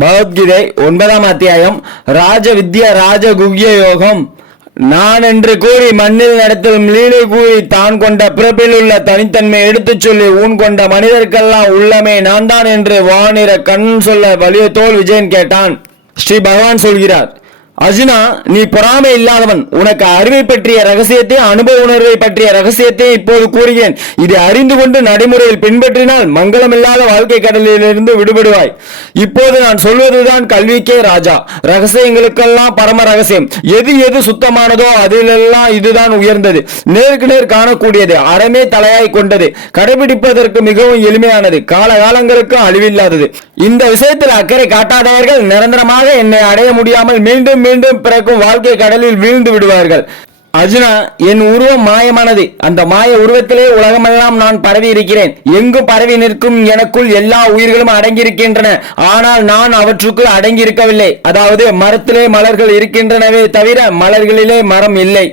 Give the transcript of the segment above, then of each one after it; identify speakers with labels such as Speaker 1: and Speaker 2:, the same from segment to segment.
Speaker 1: பகவத்கீதை ஒன்பதாம் அத்தியாயம் ராஜ வித்யா ராஜ குக்ய யோகம். நான் என்று கூறி மண்ணில் நடத்தும் லீலை கூறி தான் கொண்ட பிறப்பில் உள்ள தனித்தன்மை எடுத்துச் சொல்லி ஊன் கொண்ட மனிதர்க்கெல்லாம் உள்ளமே நான் தான் என்று வானிற கண் சொல்ல வலியத்தோல் விஜயன் கேட்டான். ஸ்ரீ பகவான் சொல்கிறார் அர்ஜுனா நீ பொறாமை இல்லாதவன். உனக்கு அறிவை பற்றிய ரகசியத்தை அனுபவ உணர்வை பற்றிய ரகசியத்தை இப்போது கூறுகிறேன். இதை அறிந்து கொண்டு நடைமுறையில் பின்பற்றினால் மங்களமில்லாத வாழ்க்கை கடலிலிருந்து விடுபடுவாய். இப்போது நான் சொல்வதுதான் கல்விக்கே ராஜா. ரகசியங்களுக்கெல்லாம் பரம ரகசியம். எது எது சுத்தமானதோ அதிலெல்லாம் இதுதான் உயர்ந்தது. நேருக்கு நேர் காணக்கூடியது அறமே தலையாய் கொண்டது. கடைபிடிப்பதற்கு மிகவும் எளிமையானது. காலகாலங்களுக்கும் அழிவில்லாதது. இந்த விஷயத்தில் அக்கறை காட்டாதவர்கள் நிரந்தரமாக என்னை அடைய முடியாமல் மீண்டும் மீண்டும் பிறக்கும் வாழ்க்கை கடலில் வீழ்ந்து விடுவார்கள். அர்ஜுனா என் உருவம் மாயமானது. அந்த மாய உருவத்திலே உலகமெல்லாம் நான் பரவி இருக்கிறேன். எங்கு பரவி நிற்கும் எனக்குள் எல்லா உயிர்களும் அடங்கியிருக்கின்றன. ஆனால் நான் அவற்றுக்குள் அடங்கியிருக்கவில்லை. அதாவது மரத்திலே மலர்கள் இருக்கின்றனவே தவிர மலர்களிலே மரம் இல்லை.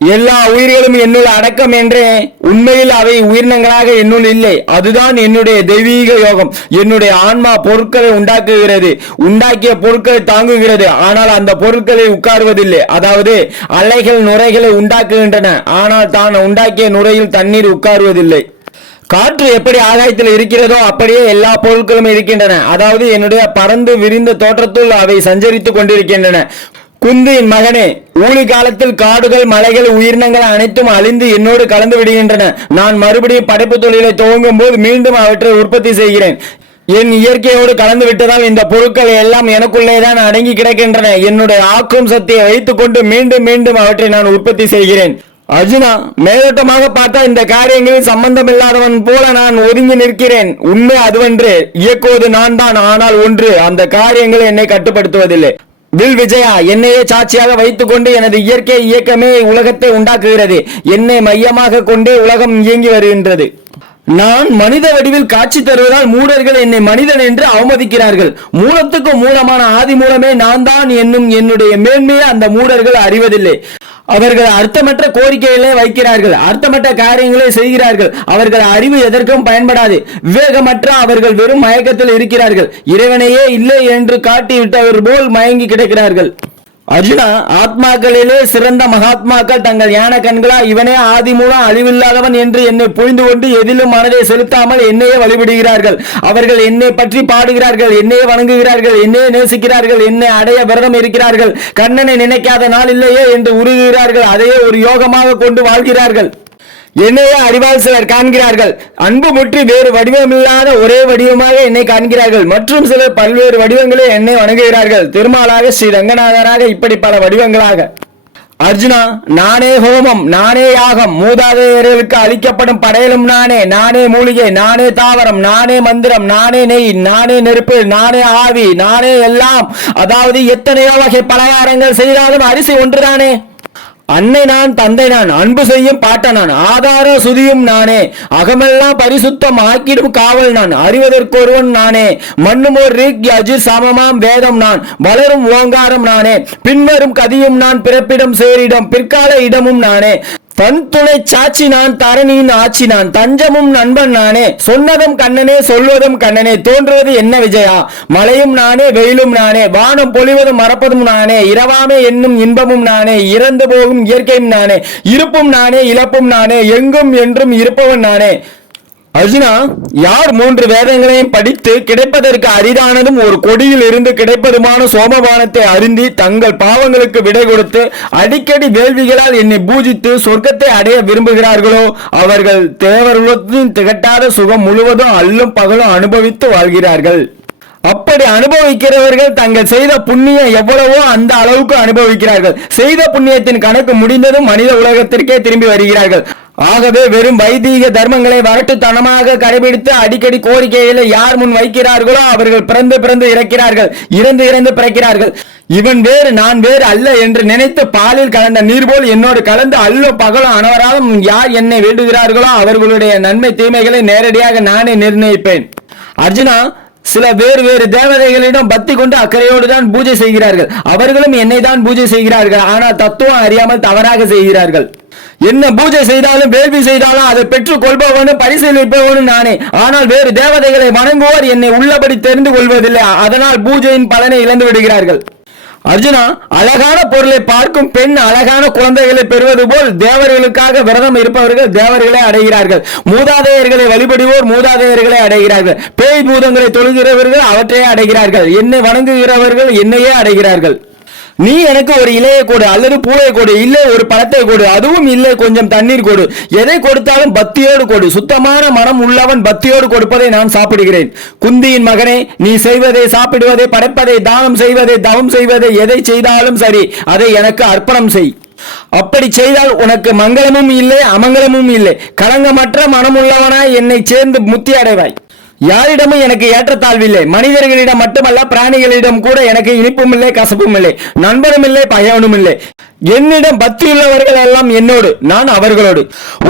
Speaker 1: எல்லா உயிர்களும் என்னுள் அடக்கம் என்றே உண்மையில் அவை உயிரினங்களாக என்னுள் இல்லை. அதுதான் என்னுடைய தெய்வீக யோகம். என்னுடைய ஆன்மா பொருட்களை உண்டாக்குகிறது. உண்டாக்கிய பொருட்களை தாங்குகிறது. ஆனால் அந்த பொருட்களை உட்காருவதில்லை. அதாவது அலைகள் நுரைகளை உண்டாக்குகின்றன. ஆனால் தான் உண்டாக்கிய நுரையில் தண்ணீர் உட்காருவதில்லை. காற்று எப்படி ஆகாயத்தில் இருக்கிறதோ அப்படியே எல்லா பொருட்களும் இருக்கின்றன. அதாவது என்னுடைய பறந்து விரிந்த தோற்றத்துள் அவை சஞ்சரித்துக் கொண்டிருக்கின்றன. குந்தியின் மகனே ஊழி காலத்தில் காடுகள் மலைகள் உயிரினங்கள் அனைத்தும் அழிந்து என்னோடு கலந்து விடுகின்றன. நான் மறுபடியும் படைப்பு தொழிலை துவங்கும் போது மீண்டும் அவற்றை உற்பத்தி செய்கிறேன். என் இயற்கையோடு கலந்து விட்டதால் இந்த பொருட்கள் எல்லாம் எனக்குள்ளேதான் அடங்கி கிடக்கின்றன. என்னுடைய ஆக்கும் சக்தியை வைத்துக்கொண்டு மீண்டும் மீண்டும் அவற்றை நான் உற்பத்தி செய்கிறேன். அர்ஜுனா மேலோட்டமாக பார்த்தா இந்த காரியங்களில் சம்பந்தம் இல்லாதவன் போல நான் ஒதுங்கி நிற்கிறேன். உண்மை அதுவன்று இயக்குவது நான் தான் ஆனால் ஒன்று அந்த காரியங்கள் என்னை கட்டுப்படுத்துவதில்லை. வில் விஜயா என்னையே சாட்சியாக வைத்துக் கொண்டு எனது இயற்கை இயக்கமே உலகத்தை உண்டாக்குகிறது. என்னை மையமாக கொண்டே உலகம் இயங்கி வருகின்றது. நான் மனித வடிவில் காட்சி தருவதால் மூடர்கள் என்னை மனிதன் என்று அவமதிக்கிறார்கள். மூலத்துக்கு மூலமான ஆதி மூலமே நான் தான் என்னும் என்னுடைய மேன்மையை அந்த மூடர்கள் அறிவதில்லை. அவர்கள் அர்த்தமற்ற கோரிக்கைகளை வைக்கிறார்கள் அர்த்தமற்ற காரியங்களை செய்கிறார்கள். அவர்கள் அறிவு எதற்கும் பயன்படாது. விவேகமற்ற அவர்கள் வெறும் மயக்கத்தில் இருக்கிறார்கள். இறைவனையே இல்லை என்று காட்டிவிட்டவர் போல் மயங்கி கிடக்கிறார்கள். அர்ஜுனா ஆத்மாக்களிலே சிறந்த மகாத்மாக்கள் தங்கள் ஞான கண்களா இவனே ஆதி மூலம் அழிவில்லாதவன் என்று என்னை புரிந்து கொண்டு எதிலும் மனதை செலுத்தாமல் என்னையே வழிபடுகிறார்கள். அவர்கள் என்னை பற்றி பாடுகிறார்கள் என்னையே வணங்குகிறார்கள் என்னையே நேசிக்கிறார்கள் என்னை அடைய விரதம் இருக்கிறார்கள். கண்ணனை நினைக்காத நாள் இல்லையே என்று உருகுகிறார்கள் அதையே ஒரு யோகமாக கொண்டு வாழ்கிறார்கள். என்னையே அறிவால் சிலர் காண்கிறார்கள். அன்பு முற்றி வேறு வடிவமில்லாத ஒரே வடிவமாக என்னை காண்கிறார்கள். மற்றும் சிலர் பல்வேறு வடிவங்களில் என்னை வணங்குகிறார்கள். திருமாலாக ஸ்ரீ ரங்கநாதராக இப்படி பல வடிவங்களாக. அர்ஜுனா நானே ஹோமம் நானே யாகம் மூதாதையர்களுக்கு அளிக்கப்படும் படையலும் நானே நானே மூலிகை நானே தாவரம் நானே மந்திரம் நானே நெய் நானே நெருப்பு நானே ஆவி நானே எல்லாம். அதாவது எத்தனையோ வகை பலகாரங்கள் செய்தாலும் அரிசி ஒன்றுதானே? அன்னை நான் தந்தை நான் அன்பு செய்யும் பாட்ட நான் ஆதார சுதியும் நானே அகமெல்லாம் பரிசுத்தம் ஆக்கிடும் காவல் நான் அறிவதற்கொருவன் நானே மண்ணுமோர் ரிக் அஜி சமமாம் வேதம் நான் வளரும் ஓங்காரம் நானே பின்வரும் கதியும் நான் பிறப்பிடம் சேரிடம் பிற்கால இடமும் நானே. தன் துணை சாட்சி நான் தரணியின் ஆட்சி நான் தஞ்சமும் நண்பன் நானே. சொன்னதும் கண்ணனே சொல்வதும் கண்ணனே. தோன்றுவது என்ன விஜயா? மழையும் நானே வெயிலும் நானே. வானம் பொழிவதும் மறப்பதும் நானே. இரவாமே என்னும் இன்பமும் நானே. இறந்து போகும் இயற்கையும் நானே. இருப்பும் நானே இழப்பும் நானே. எங்கும் என்றும் இருப்பவன் நானே. அர்ஜுனா யார் மூன்று வேதங்களையும் படித்து கிடைப்பதற்கு அரிதானதும் ஒரு கொடியில் இருந்து கிடைப்பதுமான சோமபானத்தை அருந்தி தங்கள் பாவங்களுக்கு விடை கொடுத்து அடிக்கடி வேள்விகளால் என்னை பூஜித்து சொர்க்கத்தை அடைய விரும்புகிறார்களோ அவர்கள் தேவர்களும் திகட்டாத சுகம் முழுவதும் அல்லும் பகலும் அனுபவித்து வாழ்கிறார்கள். அப்படி அனுபவிக்கிறவர்கள் தங்கள் செய்த புண்ணியம் எவ்வளவோ அந்த அளவுக்கு அனுபவிக்கிறார்கள். செய்த புண்ணியத்தின் கணக்கு முடிந்ததும் மனித உலகத்திற்கே திரும்பி வருகிறார்கள். ஆகவே வெறும் வைதீக தர்மங்களை வரட்டுத்தனமாக கடைபிடித்து அடிக்கடி கோரிக்கைகளை யார் முன் வைக்கிறார்களோ அவர்கள் பிறந்து பிறந்து இறக்கிறார்கள் இறந்து இறந்து பிறக்கிறார்கள். இவன் வேறு நான் வேறு அல்ல என்று நினைத்து பாலில் கலந்த நீர் போல் என்னோடு கலந்து அல்லோ பகலும் அனவராலும் யார் என்னை வேண்டுகிறார்களோ அவர்களுடைய நன்மை தீமைகளை நேரடியாக நானே நிர்ணயிப்பேன். அர்ஜுனா சில வேறு வேறு தேவதைகளிடம் பக்தி கொண்டு அக்கறையோடு தான் பூஜை செய்கிறார்கள். அவர்களும் என்னை தான் பூஜை செய்கிறார்கள். ஆனால் தத்துவம் அறியாமல் தவறாக செய்கிறார்கள். என்ன பூஜை செய்தாலும் வேள்வி செய்தாலும் அதை பெற்றுக் கொள்பவனும் பரிசீலிப்பவனும் நானே. ஆனால் வேறு தேவதைகளை வணங்குவோர் என்னை உள்ளபடி தெரிந்து கொள்வதில்லை. அதனால் பூஜையின் பலனை இழந்து விடுகிறார்கள். அர்ஜுனா அழகான பொருளை பார்க்கும் பெண் அழகான குழந்தைகளை பெறுவது போல் தேவர்களுக்காக விரதம் இருப்பவர்கள் தேவர்களை அடைகிறார்கள். மூதாதையர்களை வழிபடுவோர் மூதாதையர்களை அடைகிறார்கள். பேய் பூதங்களை தொழுகிறவர்கள் அவற்றையே அடைகிறார்கள். என்னை வணங்குகிறவர்கள் என்னையே அடைகிறார்கள். நீ எனக்கு ஒரு இலைய கொடு அல்லது பூவை கொடு இல்லை ஒரு பழத்தை கொடு அதுவும் இல்லை கொஞ்சம் தண்ணீர் கொடு. எதை கொடுத்தாலும் பக்தியோடு கொடு. சுத்தமான மனம் உள்ளவன் பக்தியோடு கொடுப்பதை நான் சாப்பிடுகிறேன். குந்தியின் மகனே நீ செய்வதை சாப்பிடுவதை படைப்பதை தானம் செய்வதை தவம் செய்வதை எதை செய்தாலும் சரி அதை எனக்கு அர்ப்பணம் செய். அப்படி செய்தால் உனக்கு மங்களமும் இல்லை அமங்கலமும் இல்லை. களங்கமற்ற மனமுள்ளவனாய் என்னை சேர்ந்து முத்தி அடைவாய் யாரிடமும் எனக்கு ஏற்றத்தாழ்வில்லை. மனிதர்களிடம் மட்டுமல்ல பிராணிகளிடம் கூட எனக்கு இனிப்பும் இல்லை கசப்பும் இல்லை நண்பரும் இல்லை பகைவனும் இல்லை என்னிடம் பக்தியுள்ளவர்கள் எல்லாம் என்னோடு நான் அவர்களோடு.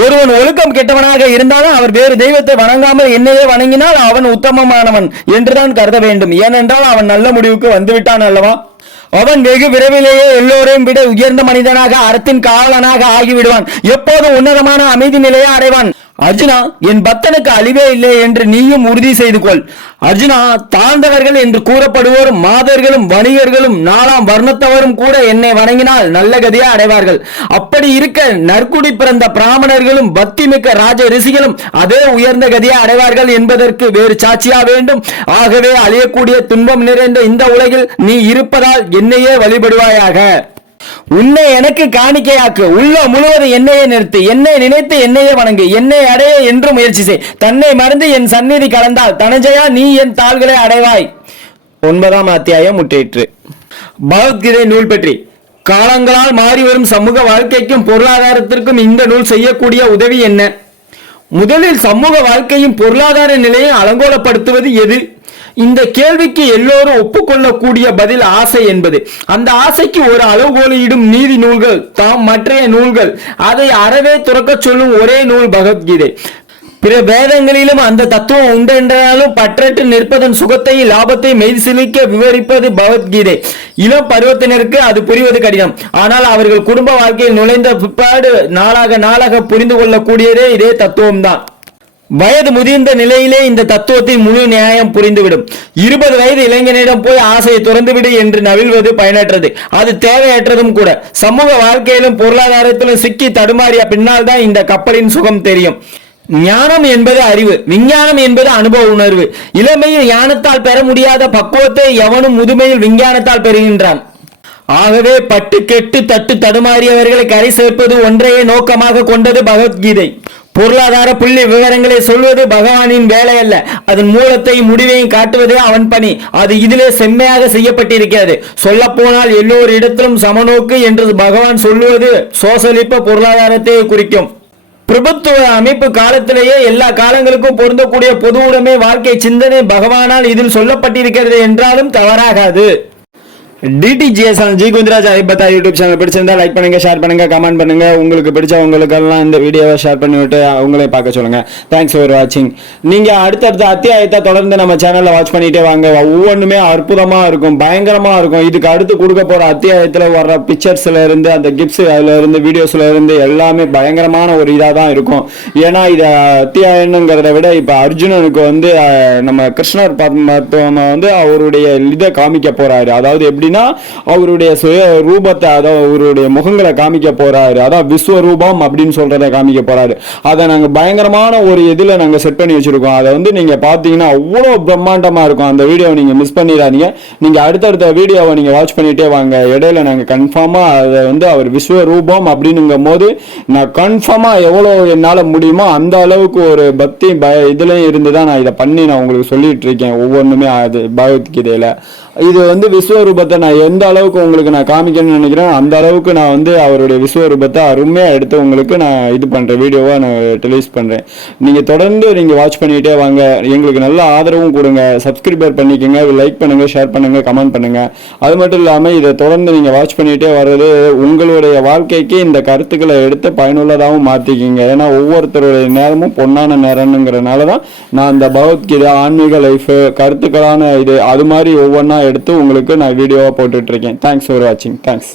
Speaker 1: ஒருவன் ஒழுக்கம் கெட்டவனாக இருந்தாலும் அவர் வேறு தெய்வத்தை வணங்காமல் என்னையே வணங்கினால் அவன் உத்தமமானவன் என்றுதான் கருத வேண்டும். ஏனென்றால் அவன் நல்ல முடிவுக்கு வந்துவிட்டான் அல்லவா? அவன் வெகு விரைவிலேயே எல்லோரையும் விட உயர்ந்த மனிதனாக அறத்தின் காவலனாக ஆகிவிடுவான். எப்போதும் உன்னதமான அமைதி நிலையை அடைவான். அர்ஜுனா என் பக்தனுக்கு அழிவே இல்லை என்று நீயும் உறுதி செய்து கொள். அர்ஜுனா தாழ்ந்தவர்கள் என்று கூறப்படுவோர் மாதர்களும் வணிகர்களும் நாலாம் வர்ணத்தவரும் கூட என்னை வணங்கினால் நல்ல கதியை அடைவார்கள். அப்படி இருக்க நற்குடி பிறந்த பிராமணர்களும் பக்தி மிக்க ராஜ ரிஷிகளும் அதே உயர்ந்த கதியை அடைவார்கள் என்பதற்கு வேறு சாட்சியா வேண்டும். ஆகவே அழியக்கூடிய துன்பம் நிறைந்த இந்த உலகில் நீ இருப்பதால் என்னையே வழிபடுவாயாக. உன்னை எனக்கு காணிக்கையாக்கு. உள்ள முழுவதும் என்னையே நிறுத்து. என்னை நினைத்து என்னையே வணங்கு. என்னை அடைய என்று முயற்சி செய். தன்னை மறந்து என் சந்நிதி கலந்தால் தனஜயா நீ என் தாள்களை அடைவாய். ஒன்பதாம் அத்தியாயம் முற்றிற்று. பகவத்கீதை நூல் பற்றி. காலங்களால் மாறி வரும் சமூக வாழ்க்கைக்கும் பொருளாதாரத்திற்கும் இந்த நூல் செய்யக்கூடிய உதவி என்ன? முதலில் சமூக வாழ்க்கையும் பொருளாதார நிலையை அலங்கோலப்படுத்துவது எது? இந்த கேள்விக்கு எல்லோரும் ஒப்புக்கொள்ளக்கூடிய பதில் ஆசை என்பது. அந்த ஆசைக்கு ஒரு அளவுகோலிடும் நீதி நூல்கள் தாம் மற்றைய நூல்கள். அதை அறவே துறக்கச் சொல்லும் ஒரே நூல் பகவத்கீதை. பிற வேதங்களிலும் அந்த தத்துவம் உண்டென்றாலும் பற்றற்று நிற்பதன் சுகத்தை லாபத்தை மெய்சிலிக்க விவரிப்பது பகவத்கீதை. இளம் பருவத்தினருக்கு அது புரிவது கடினம். ஆனால் அவர்கள் குடும்ப வாழ்க்கையில் நுழைந்த பிற்பாடு நாளாக நாளாக புரிந்து கொள்ளக்கூடியதே இதே தத்துவம்தான். வயது முதிர்ந்த நிலையிலே இந்த தத்துவத்தின் முழு நியாயம் புரிந்துவிடும். இருபது வயது இளைஞனிடம் போய் ஆசையை துறந்துவிடு என்று நவிழ்வது பயனற்றது. அது தேவையற்றதும் கூட. சமூக வாழ்க்கையிலும் பொருளாதாரத்திலும் சிக்கி தடுமாறிய பின்னால் தான் இந்த கப்பலின் சுகம் தெரியும். ஞானம் என்பது அறிவு. விஞ்ஞானம் என்பது அனுபவ உணர்வு. இளமையில் ஞானத்தால் பெற முடியாத பக்குவத்தை எவனும் முதுமையில் விஞ்ஞானத்தால் பெறுகின்றான். ஆகவே பட்டு கெட்டு தட்டு தடுமாறியவர்களை கரை சேர்ப்பது ஒன்றையே நோக்கமாக கொண்டது பகவத்கீதை. பொருளாதார புள்ளி விவரங்களை சொல்வது பகவானின் வேலை அல்ல அதன் மூலத்தையும் முடிவையும் காட்டுவதே அவன் பணி. அது இதிலே செம்மையாக செய்யப்பட்டிருக்கிறது. சொல்ல போனால் எல்லோர் இடத்திலும் சமநோக்கு என்று பகவான் சொல்லுவது சோசலிப்ப பொருளாதாரத்தை குறிக்கும். பிரபுத்துவ அமைப்பு காலத்திலேயே எல்லா காலங்களுக்கும் பொருந்தக்கூடிய பொது உடைமை வாழ்க்கை சிந்தனை பகவானால் இதில் சொல்லப்பட்டிருக்கிறது என்றாலும் தவறாகாது. டிடிஜிஎஸ் ஜி குந்திராஜ் ஐபத்தா யூடியூப் சேனல் பிடிச்சிருந்தா லைக் பண்ணுங்க ஷேர் பண்ணுங்க கமெண்ட் பண்ணுங்க. உங்களுக்கு பிடிச்சவங்களுக்கெல்லாம் இந்த வீடியோவை ஷேர் பண்ணிவிட்டு அவங்களே பார்க்க சொல்லுங்க. தேங்க்ஸ் ஃபார் வாட்சிங் நீங்க அடுத்தடுத்த அத்தியாயத்தை தொடர்ந்து நம்ம சேனல்ல வாட்ச் பண்ணிட்டே வாங்க. ஒவ்வொன்றுமே அற்புதமா இருக்கும் பயங்கரமா இருக்கும். இதுக்கு அடுத்து கொடுக்க போற அத்தியாயத்துல வர்ற பிக்சர்ஸ்ல இருந்து அந்த கிப்ஸ் அதுல இருந்து வீடியோஸ்ல இருந்து எல்லாமே பயங்கரமான ஒரு இதா தான் இருக்கும். ஏன்னா இது அத்தியாயனுங்கிறத விட இப்ப அர்ஜுனனுக்கு வந்து நம்ம கிருஷ்ணர் பரமாத்மா வந்து அவருடைய இதை காமிக்க போறாரு. அதாவது எப்படி அப்படின்னா அவருடைய சுய ரூபத்தை அதாவது அவருடைய முகங்களை காமிக்க போறாரு. அதான் விஸ்வரூபம் அப்படின்னு சொல்றத காமிக்க போறாரு. அதை நாங்கள் பயங்கரமான ஒரு இதில் நாங்கள் செட் பண்ணி வச்சிருக்கோம். அதை வந்து நீங்க பாத்தீங்கன்னா அவ்வளோ பிரம்மாண்டமா இருக்கும். அந்த வீடியோவை நீங்க மிஸ் பண்ணிடாதீங்க. நீங்க அடுத்தடுத்த வீடியோவை நீங்க வாட்ச் பண்ணிட்டே வாங்க. இடையில நாங்கள் கன்ஃபார்மா அதை வந்து அவர் விஸ்வரூபம் அப்படின்னுங்கும் போது நான் கன்ஃபார்மா எவ்வளோ என்னால முடியுமோ அந்த அளவுக்கு ஒரு பக்தி பய இதுலயும் இருந்து தான் நான் இதை பண்ணி நான் உங்களுக்கு சொல்லிட்டு இருக்கேன். ஒவ்வொன்றுமே அது பகவத்கீதையில இது வந்து விஸ்வரூபத்தை நான் எந்த அளவுக்கு உங்களுக்கு நான் காமிக்கணும்னு நினைக்கிறேன் அந்த அளவுக்கு நான் வந்து அவருடைய விஸ்வரூபத்தை அருமையாக எடுத்து உங்களுக்கு நான் இது பண்ணுறேன் வீடியோவாக நான் ரிலீஸ் பண்ணுறேன் நீங்கள் தொடர்ந்து நீங்கள் வாட்ச் பண்ணிகிட்டே வாங்க. எங்களுக்கு நல்ல ஆதரவும் கொடுங்க. சப்ஸ்கிரைபர் பண்ணிக்கோங்க. லைக் பண்ணுங்கள் ஷேர் பண்ணுங்கள் கமெண்ட் பண்ணுங்கள் அது மட்டும் இல்லாமல் இதை தொடர்ந்து நீங்கள் வாட்ச் பண்ணிகிட்டே வர்றது உங்களுடைய வாழ்க்கைக்கு இந்த கருத்துக்களை எடுத்து பயனுள்ளதாகவும் மாற்றிக்கிங்க ஏன்னா ஒவ்வொருத்தருடைய நேரமும் பொன்னான நேரம்ங்கிறனால தான் நான் இந்த பகவத்கீதை ஆன்மீக லைஃபு கருத்துக்களான இது அது மாதிரி ஒவ்வொன்றா எடுத்து உங்களுக்கு நான் வீடியோவாக போட்டுட்டு இருக்கேன். தேங்க்ஸ் ஃபார் வாட்சிங் தேங்க்ஸ்